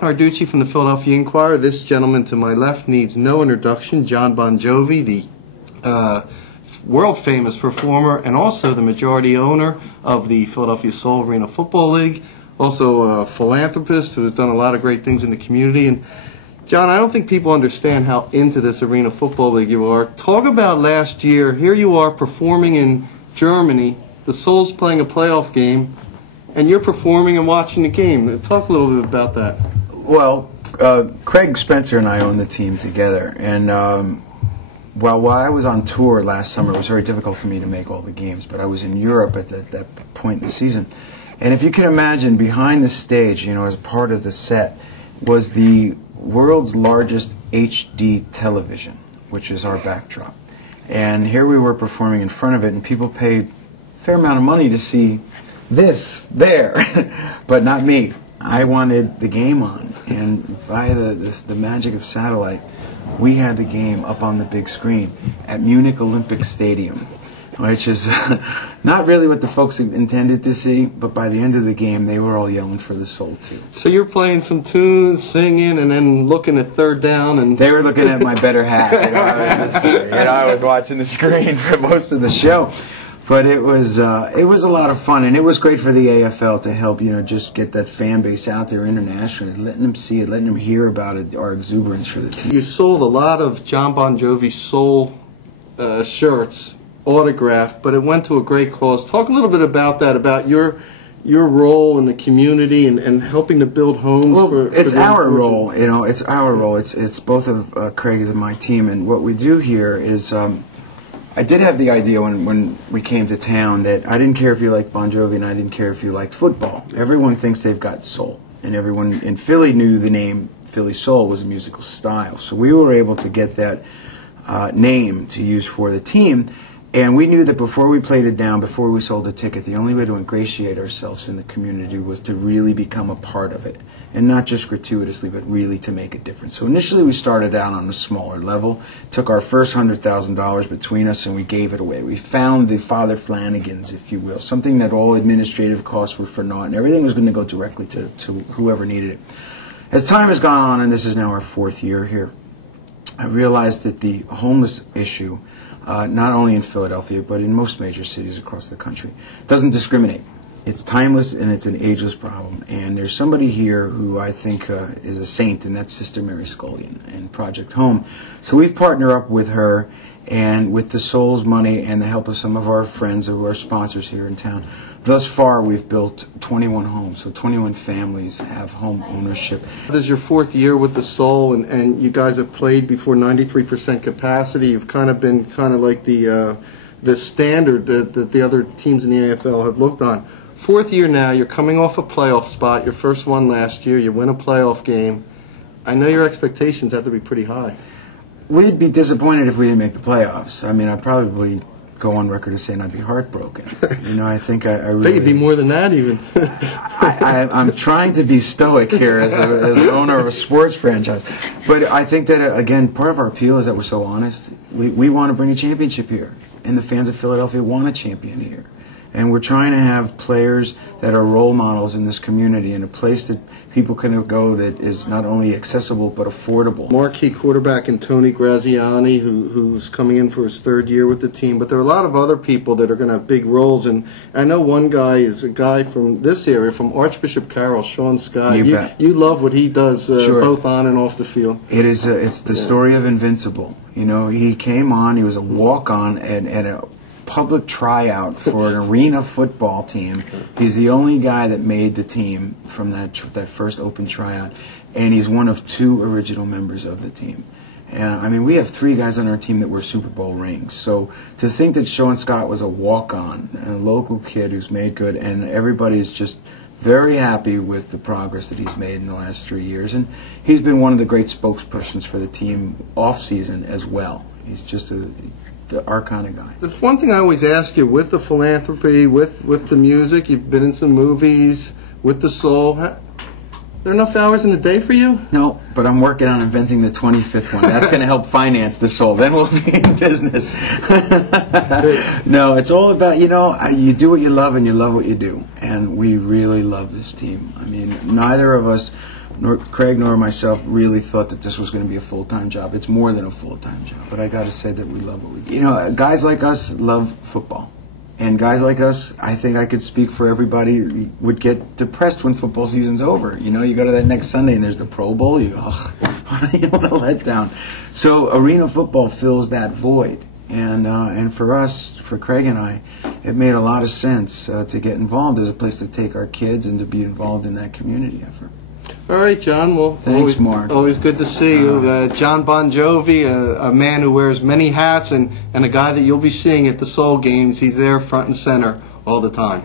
Narducci from the Philadelphia Inquirer. This gentleman to my left needs no introduction. Jon Bon Jovi, the world-famous performer and also the majority owner of the Philadelphia Soul Arena Football League. Also a philanthropist who has done a lot of great things in the community. And John, I don't think people understand how into this Arena Football League you are. Talk about last year. Here you are performing in Germany. The Soul's playing a playoff game, and you're performing and watching the game. Talk a little bit about that. Well, Craig Spencer and I own the team together, and while I was on tour last summer, it was very difficult for me to make all the games, but I was in Europe at that point in the season. And if you can imagine, behind the stage, you know, as part of the set, was the world's largest HD television, which is our backdrop. And here we were performing in front of it, and people paid a fair amount of money to see this there, but not me. I wanted the game on, and via the magic of satellite, we had the game up on the big screen at Munich Olympic Stadium, which is not really what the folks intended to see, but by the end of the game, they were all yelling for the Soul too. So you're playing some tunes, singing, and then looking at third down, and they were looking at my better half. I was watching the screen for most of the show. But it was a lot of fun, and it was great for the AFL to help, you know, just get that fan base out there internationally, letting them see it, letting them hear about it, our exuberance for the team. You sold a lot of Jon Bon Jovi Soul shirts, autographed, but it went to a great cause. Talk a little bit about that, about your role in the community and helping to build homes. Well, it's our role, you know, it's our role. It's both of Craig's and my team, and what we do here is. I did have the idea when we came to town that I didn't care if you liked Bon Jovi and I didn't care if you liked football. Everyone thinks they've got soul, and everyone in Philly knew the name Philly Soul was a musical style. So we were able to get that name to use for the team, and we knew that before we played it down, before we sold a ticket, the only way to ingratiate ourselves in the community was to really become a part of it, and not just gratuitously, but really to make a difference. So initially we started out on a smaller level, took our first $100,000 between us, and we gave it away. We found the Father Flanagans, if you will, something that all administrative costs were for naught, and everything was going to go directly to whoever needed it. As time has gone on, and this is now our 4th year here, I realized that the homeless issue, not only in Philadelphia, but in most major cities across the country, doesn't discriminate. It's timeless and it's an ageless problem. And there's somebody here who I think is a saint, and that's Sister Mary Scullion and Project Home. So we've partnered up with her, and with the Soul's money and the help of some of our friends who are sponsors here in town, thus far we've built 21 homes. So 21 families have home ownership. This is your 4th year with the Soul, and you guys have played before 93% capacity. You've kind of been like the standard that the other teams in the AFL have looked on. 4th year now, you're coming off a playoff spot, your first one last year, you win a playoff game. I know your expectations have to be pretty high. We'd be disappointed if we didn't make the playoffs. I mean, I'd probably go on record as saying I'd be heartbroken. You know, I think I really... But you'd be more than that even. I'm trying to be stoic here as an owner of a sports franchise. But I think that, again, part of our appeal is that we're so honest. We want to bring a championship here, and the fans of Philadelphia want a champion here. And we're trying to have players that are role models in this community, in a place that people can go that is not only accessible but affordable. Marquee quarterback in Tony Graziani, who's coming in for his 3rd year with the team. But there are a lot of other people that are going to have big roles. And I know one guy is a guy from this area, from Archbishop Carroll, Sean Scott. You love what he does, sure, both on and off the field. It's the story of Invincible. You know, he came on, he was a walk-on and a public tryout for an arena football team. He's the only guy that made the team from that first open tryout, and he's one of 2 original members of the team. And I mean, we have 3 guys on our team that were Super Bowl rings. So to think that Sean Scott was a walk-on, a local kid who's made good, and everybody's just very happy with the progress that he's made in the last 3 years, and he's been one of the great spokespersons for the team off-season as well. He's just our kind of guy. That's one thing I always ask you, with the philanthropy, with the music, you've been in some movies, with the Soul. Are there enough hours in the day for you? No, but I'm working on inventing the 25th one. That's going to help finance the Soul. Then we'll be in business. No, it's all about, you know, you do what you love and you love what you do. And we really love this team. I mean, neither of us Craig nor myself really thought that this was going to be a full-time job. It's more than a full-time job, but I got to say that we love what we do. You know, guys like us love football. And guys like us, I think I could speak for everybody, would get depressed when football season's over. You know, you go to that next Sunday and there's the Pro Bowl, you go, what a letdown. So arena football fills that void. And for us, for Craig and I, it made a lot of sense to get involved as a place to take our kids and to be involved in that community effort. All right, John. Well, thanks, Mark. Always good to see you. Jon Bon Jovi, a man who wears many hats, and a guy that you'll be seeing at the Soul games. He's there front and center all the time.